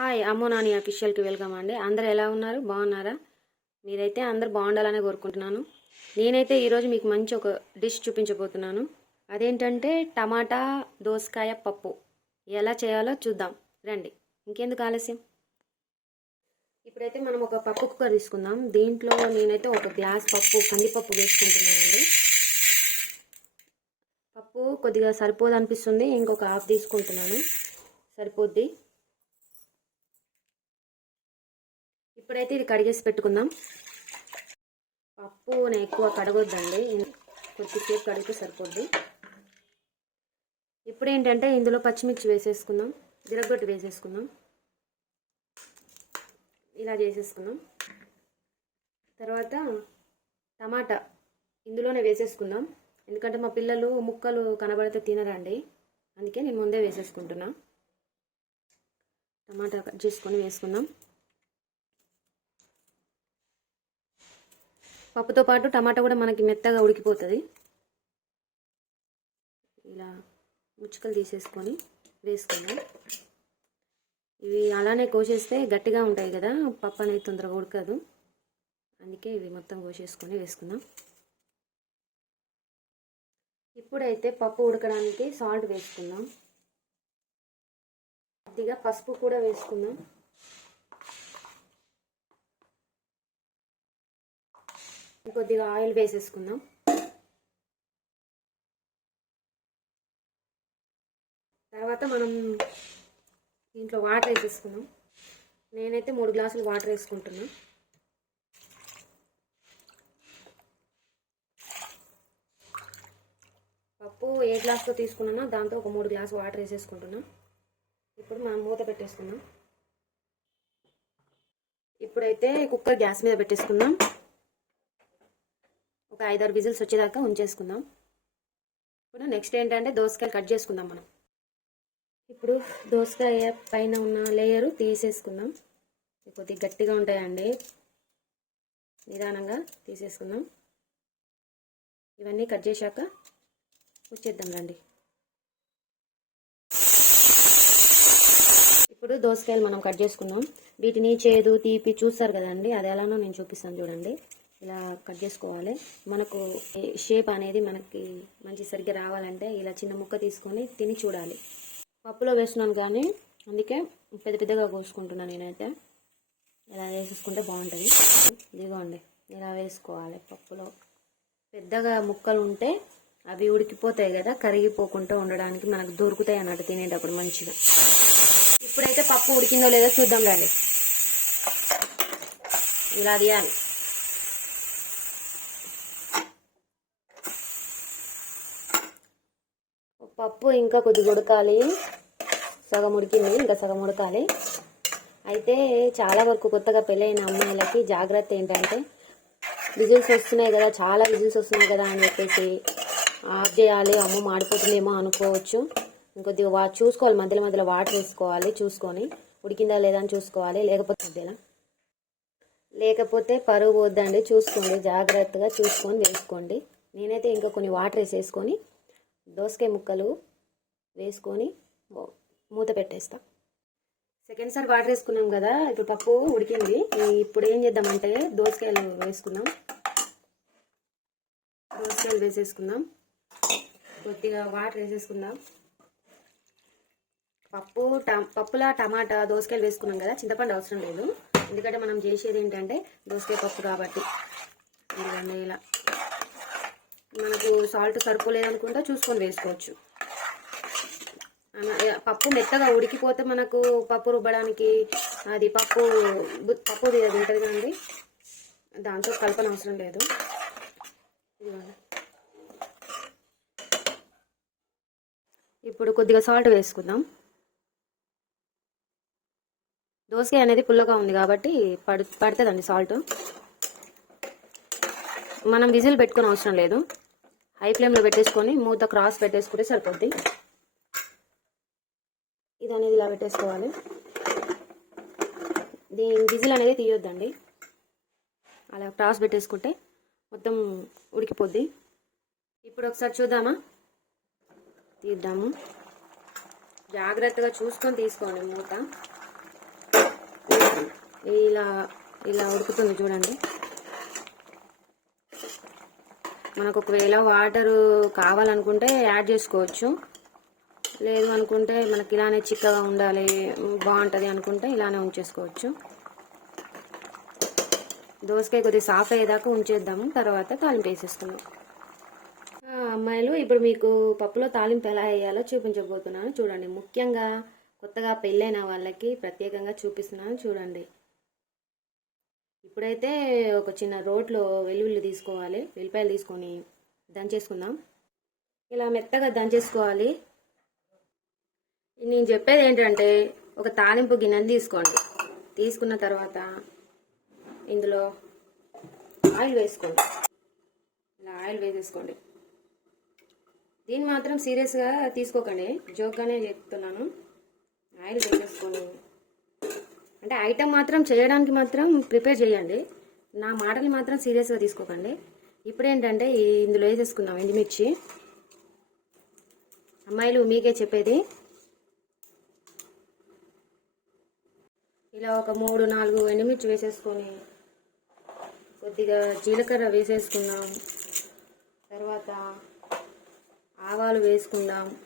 Hi అమ్మో Nani అఫీషియల్కి welcome అండి. అందరు ఎలా ఉన్నారు? బాగున్నారా? మీరైతే అందరు బాగుండాలని కోరుకుంటున్నాను. నేనైతే ఈరోజు మీకు మంచి ఒక డిష్ చూపించబోతున్నాను. అదేంటంటే టమాటా దోసకాయ పప్పు. ఎలా చేయాలో చూద్దాం. రండి. ఇంకెందుకు ఆలస్యం? ఇప్పుడైతే మనం ఒక పప్పు కుక్కర్ తీసుకుందాం. దీంట్లో నేనైతే ఒక గ్లాస్ పప్పు కందిపప్పు వేసుకుంటున్నానండి. పప్పు కొద్దిగా సరిపోదు అనిపిస్తుంది ఇంకొక హాఫ్ తీసుకుంటున్నాను. సరిపోద్ది. ఇప్పుడైతే ఇది కడిగేసి పెట్టుకుందాం. పప్పు నేను ఎక్కువ కడగొద్దండి. కొద్దిసేపు కడిగితే సరిపోద్ది. ఇప్పుడు ఏంటంటే ఇందులో పచ్చిమిర్చి వేసేసుకుందాం. జిరగొట్టు వేసేసుకుందాం. ఇలా చేసేసుకుందాం. తర్వాత టమాటా ఇందులోనే వేసేసుకుందాం. ఎందుకంటే మా పిల్లలు ముక్కలు కనబడితే తినరండి. అందుకే నేను ముందే వేసేసుకుంటున్నా. టమాటా కట్ చేసుకొని వేసుకుందాం. పప్పుతో పాటు టమాటా కూడా మనకి మెత్తగా ఉడికిపోతుంది. ఇలా ముచ్చుకలు తీసేసుకొని వేసుకుందాం. ఇవి అలానే కోసేస్తే గట్టిగా ఉంటాయి కదా పప్పు అనేది తొందరగా ఉడకదు. అందుకే ఇవి మొత్తం కోసేసుకొని వేసుకుందాం. ఇప్పుడైతే పప్పు ఉడకడానికి సాల్ట్ వేసుకుందాం. కొద్దిగా పసుపు కూడా వేసుకుందాం. కొద్దిగా ఆయిల్ వేసేసుకుందాం. తర్వాత మనం దీంట్లో వాటర్ వేసేసుకుందాం. నేనైతే మూడు గ్లాసులు వాటర్ వేసుకుంటున్నా. పప్పు ఏ గ్లాస్తో తీసుకున్నానో దాంతో ఒక మూడు గ్లాసు వాటర్ వేసేసుకుంటున్నా. ఇప్పుడు మనం మూత పెట్టేసుకుందాం. ఇప్పుడైతే కుక్కర్ గ్యాస్ మీద పెట్టేసుకుందాం. ఒక ఐదారు విజిల్స్ వచ్చేదాకా ఉంచేసుకుందాం. ఇప్పుడు నెక్స్ట్ ఏంటంటే దోసకాయలు కట్ చేసుకుందాం మనం. ఇప్పుడు దోసకాయ పైన ఉన్న లేయరు తీసేసుకుందాం. కొద్దిగా గట్టిగా ఉంటాయండి. నిదానంగా తీసేసుకుందాం. ఇవన్నీ కట్ చేశాక వచ్చేద్దాం రండి. ఇప్పుడు దోసకాయలు మనం కట్ చేసుకున్నాం వీటిని చేదు తీపి చూస్తారు కదండి. అది ఎలానో నేను చూపిస్తాను చూడండి. ఇలా కట్ చేసుకోవాలి. మనకు షేప్ అనేది మనకి మంచి సరిగ్గా రావాలంటే ఇలా చిన్న ముక్క తీసుకొని తిని చూడాలి. పప్పులో వేస్తున్నాను కానీ అందుకే పెద్ద పెద్దగా కోసుకుంటున్నాను నేనైతే. ఇలా వేసేసుకుంటే బాగుంటుంది. ఇదిగోండి ఇలా వేసుకోవాలి పప్పులో. పెద్దగా ముక్కలు ఉంటే అవి ఉడికిపోతాయి కదా కరిగిపోకుండా ఉండడానికి మనకు దొరుకుతాయి అన్నట్టు తినేటప్పుడు మంచిగా. ఇప్పుడైతే పప్పు ఉడికిందో లేదో చూద్దాం రండి. ఇలా తీయాలి. పప్పు ఇంకా కొద్దిగా ఉడకాలి. సగం ఉడికింది ఇంకా సగం ఉడకాలి. అయితే చాలా వరకు కొత్తగా పెళ్ళైన అమ్మాయిలకి జాగ్రత్త ఏంటంటే విజిల్స్ వస్తున్నాయి కదా చాలా విజిల్స్ వస్తున్నాయి కదా అని చెప్పేసి ఆఫ్ చేయాలి అమ్మ మాడిపోతుందేమో అనుకోవచ్చు. ఇంకొద్దిగా వా చూసుకోవాలి మధ్యలో మధ్యలో వాటర్ వేసుకోవాలి చూసుకొని ఉడికిందా లేదా అని చూసుకోవాలి. లేకపోతే మధ్యలో. లేకపోతే పరుగు వద్దండి చూసుకోండి జాగ్రత్తగా చూసుకొని వేసుకోండి. నేనైతే ఇంకా కొన్ని వాటర్ వేసేసుకొని దోసకాయ ముక్కలు వేసుకొని మూత పెట్టేస్తా. సెకండ్ సార్ వాటర్ వేసుకున్నాం కదా ఇప్పుడు పప్పు ఉడికింది. ఇప్పుడు ఏం చేద్దామంటే దోసకాయలు వేసుకుందాం. దోసకాయలు వేసేసుకుందాం. కొద్దిగా వాటర్ వేసేసుకుందాం. పప్పు పప్పులా టమాటా దోసకాయలు వేసుకున్నాం కదా చింతపండు అవసరం లేదు. ఎందుకంటే మనం చేసేది ఏంటంటే దోసకాయ పప్పు కాబట్టి. ఇదిగోండి ఇలా మనకు సాల్ట్ సరిపోలేదనుకుంటే చూసుకొని వేసుకోవచ్చు. పప్పు మెత్తగా ఉడికిపోతే మనకు పప్పు రుబ్బడానికి అది పప్పు పప్పు అది ఉంటుంది కదండి. దాంతో కలపన అవసరం లేదు. ఇప్పుడు కొద్దిగా సాల్ట్ వేసుకుందాం. దోసకాయ అనేది పుల్లగా ఉంది కాబట్టి పడు పడుతుందండి సాల్ట్ మనం విజిల్ పెట్టుకుని అవసరం లేదు. హై ఫ్లేమ్లో పెట్టేసుకొని మూత క్రాస్ పెట్టేసుకుంటే సరిపోద్ది. ఇది అనేది ఇలా పెట్టేసుకోవాలి. దీని విజిల్ అనేది తీయొద్దండి. అలా క్రాస్ పెట్టేసుకుంటే మొత్తం ఉడికిపోద్ది. ఇప్పుడు ఒకసారి చూద్దామా? తీద్దాము. జాగ్రత్తగా చూసుకొని తీసుకోండి మూత. ఇలా ఇలా ఉడుకుతుంది చూడండి. మనకు ఒకవేళ వాటర్ కావాలనుకుంటే యాడ్ చేసుకోవచ్చు. లేదు అనుకుంటే మనకి ఇలానే చిక్కగా ఉండాలి బాగుంటుంది అనుకుంటే ఇలానే ఉంచేసుకోవచ్చు. దోసకాయ కొద్దిగా సాఫ్ అయ్యేదాకా ఉంచేద్దాము తర్వాత తాలింపు వేసేసుకున్నాం అమ్మాయిలు ఇప్పుడు మీకు పప్పులో తాలింపు ఎలా వేయాలో చూపించబోతున్నాను. చూడండి ముఖ్యంగా కొత్తగా పెళ్ళైన వాళ్ళకి ప్రత్యేకంగా చూపిస్తున్నాను. చూడండి. ఇప్పుడైతే ఒక చిన్న రోట్లో వెల్లుల్లి తీసుకోవాలి. వెల్లిపాయలు తీసుకొని దంచేసుకుందాం. ఇలా మెత్తగా దంచేసుకోవాలి. నేను చెప్పేది ఏంటంటే ఒక తాలింపు గిన్నెని తీసుకోండి. తీసుకున్న తర్వాత ఇందులో ఆయిల్ వేసుకోండి. ఇలా ఆయిల్ వేసేసుకోండి. దీన్ని మాత్రం సీరియస్గా తీసుకోకండి. జోక్గానే చెప్తున్నాను. ఆయిల్ వేసేసుకొని అంటే ఐటమ్ మాత్రం చేయడానికి మాత్రం ప్రిపేర్ చేయండి. నా మాటలు మాత్రం సీరియస్గా తీసుకోకండి. ఇప్పుడు ఏంటంటే ఇందులో వేసేసుకున్నాం ఎండుమిర్చి. అమ్మాయిలు మీకే చెప్పేది. ఇలా ఒక మూడు నాలుగు ఎండుమిర్చి వేసేసుకొని కొద్దిగా జీలకర్ర వేసేసుకుందాం. తర్వాత ఆవాలు వేసుకుందాం.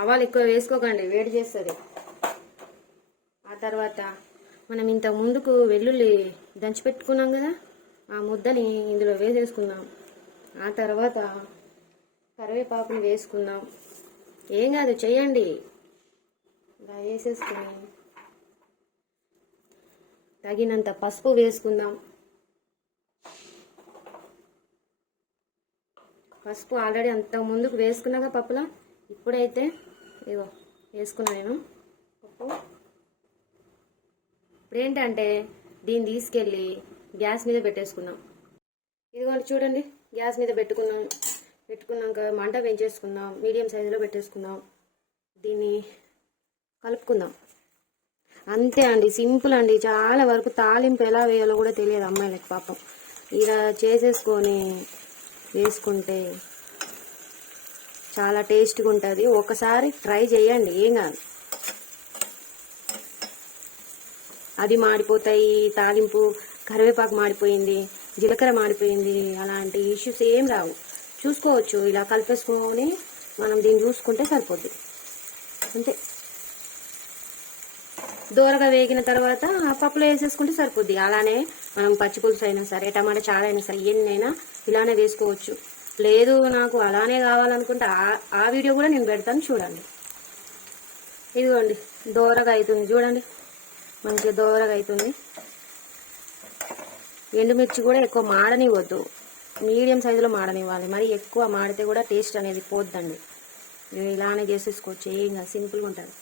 ఆవాలు ఎక్కువ వేసుకోకండి వేడి చేస్తుంది. ఆ తర్వాత మనం ఇంత ముందుకు వెల్లుల్లి దంచి పెట్టుకున్నాం కదా ఆ ముద్దని ఇందులో వేసేసుకుందాం. ఆ తర్వాత కరివేపాకుని వేసుకుందాం. ఏం కాదు చేయండి ఇలా వేసేసుకుని తగినంత పసుపు వేసుకుందాం. పసుపు ఆల్రెడీ అంత ముందుకు వేసుకున్నాగా పప్పులో? ఇప్పుడైతే ఇగో వేసుకున్నా నేను. పప్పు. ఇప్పుడు ఏంటంటే దీన్ని తీసుకెళ్ళి గ్యాస్ మీద పెట్టేసుకున్నాం. ఇదిగోండి చూడండి గ్యాస్ మీద పెట్టుకున్నాం. పెట్టుకున్నాక మంట పెంచేసుకుందాం మీడియం సైజులో పెట్టేసుకుందాం దీన్ని కలుపుకుందాం. అంతే అండి సింపుల్ అండి. చాలా వరకు తాలింపు ఎలా వేయాలో కూడా తెలియదు అమ్మాయిలకి పాపం. ఇలా చేసేసుకొని వేసుకుంటే చాలా టేస్ట్గా ఉంటుంది. ఒకసారి ట్రై చేయండి ఏం కాదు. అది మాడిపోతాయి తాలింపు కరివేపాకు మాడిపోయింది జీలకర్ర మాడిపోయింది అలాంటి ఇష్యూస్ ఏం రావు. చూసుకోవచ్చు ఇలా కలిపేసుకొని మనం దీన్ని చూసుకుంటే సరిపోద్ది. అంతే. దూరగా వేగిన తర్వాత పప్పులో వేసేసుకుంటే సరిపోద్ది. అలానే మనం పచ్చి పులుసు అయినా సరే టమాటా చారు అయినా సరే ఎన్నైనా ఇలానే వేసుకోవచ్చు. లేదు నాకు అలానే కావాలనుకుంటే ఆ- ఆ వీడియో కూడా నేను పెడతాను చూడండి. ఇదిగోండి దూరగా అవుతుంది. చూడండి. మంచిగా దోరగా అవుతుంది ఎండుమిర్చి కూడా ఎక్కువ మాడనివ్వద్దు. మీడియం సైజులో మాడనివ్వాలి. మరి ఎక్కువ మాడితే కూడా టేస్ట్ అనేది పోద్దండి. ఇలానే చేసేసుకోవచ్చు. ఏం కాదు సింపుల్గా ఉంటుంది.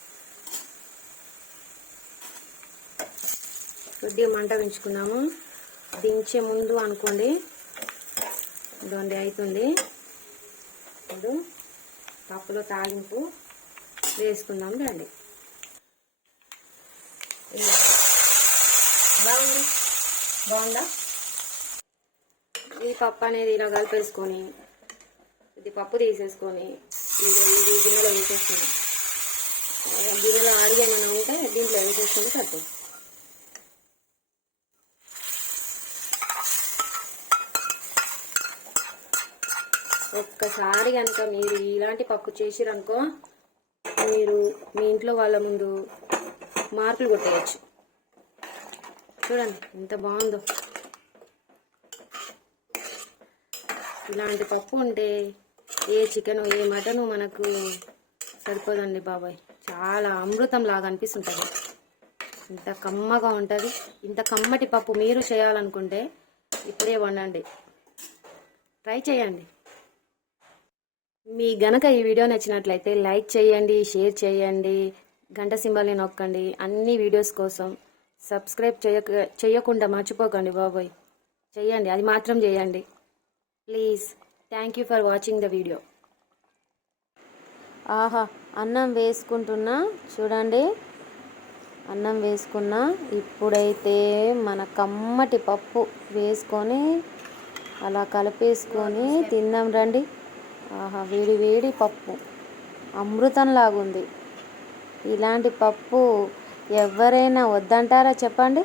కొద్దిగా మంట పెంచుకున్నాము దించే ముందు అనుకోండి. ఇదండి అవుతుంది ఇప్పుడు పప్పులో తాలింపు వేసుకుందాం రండి. ఇలా. బాగుంది బాగుందా ఈ పప్పు అనేది ఇలా కలిపేసుకొని ఇది పప్పు తీసేసుకొని ఇది గిన్నెలో వేసేసుకొని గిన్నెలో ఆడిగా ఏమైనా ఉంటే దీంట్లో వేసేసుకొని కట్టు ఒక్కసారి కనుక మీరు ఇలాంటి పప్పు చేసిరనుకో మీరు మీ ఇంట్లో వాళ్ళ ముందు మార్కులు కొట్టేయచ్చు చూడండి ఎంత బాగుందో. ఇలాంటి పప్పు ఉంటే ఏ చికెను ఏ మటను మనకు సరిపోదండి బాబాయ్. చాలా అమృతం లాగా అనిపిస్తుంటుంది. ఇంత కమ్మగా ఉంటుంది. ఇంత కమ్మటి పప్పు మీరు చేయాలనుకుంటే ఇప్పుడే వండండి. ట్రై చేయండి. మీ గనక ఈ వీడియో నచ్చినట్లయితే లైక్ చేయండి షేర్ చేయండి. గంట సింబల్ని నొక్కండి. అన్ని వీడియోస్ కోసం సబ్స్క్రైబ్ చేయక చేయకుండా మర్చిపోకండి బాబోయ్. చేయండి అది మాత్రం చేయండి. Please thank you for watching the video. ఆహా అన్నం వేసుకుంటున్నా చూడండి. అన్నం వేసుకున్నా ఇప్పుడైతే మన కమ్మటి పప్పు వేసుకొని అలా కలిపేసుకొని తిందాం రండి. ఆహా వేడి వేడి పప్పు. అమృతంలాగుంది. ఇలాంటి పప్పు ఎవరైనా వద్దంటారా చెప్పండి?